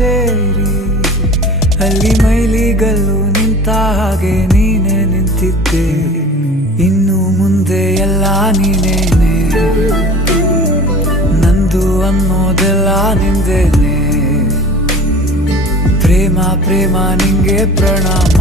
ಸೇರಿ ಅಲ್ಲಿ ಮೈಲಿಗಲ್ಲು ನಿಂತ ಹಾಗೆ ನೀನೆ ನಿಂತಿದ್ದೆ. ಇನ್ನು ಮುಂದೆ ಎಲ್ಲ ನೀನೇನೆ, ನಂದು ಅನ್ನೋದೆಲ್ಲ ನಿಂದೇನೆ. ಪ್ರೇಮ ಪ್ರೇಮ ನಿಂಗೆ ಪ್ರಣಾಮ.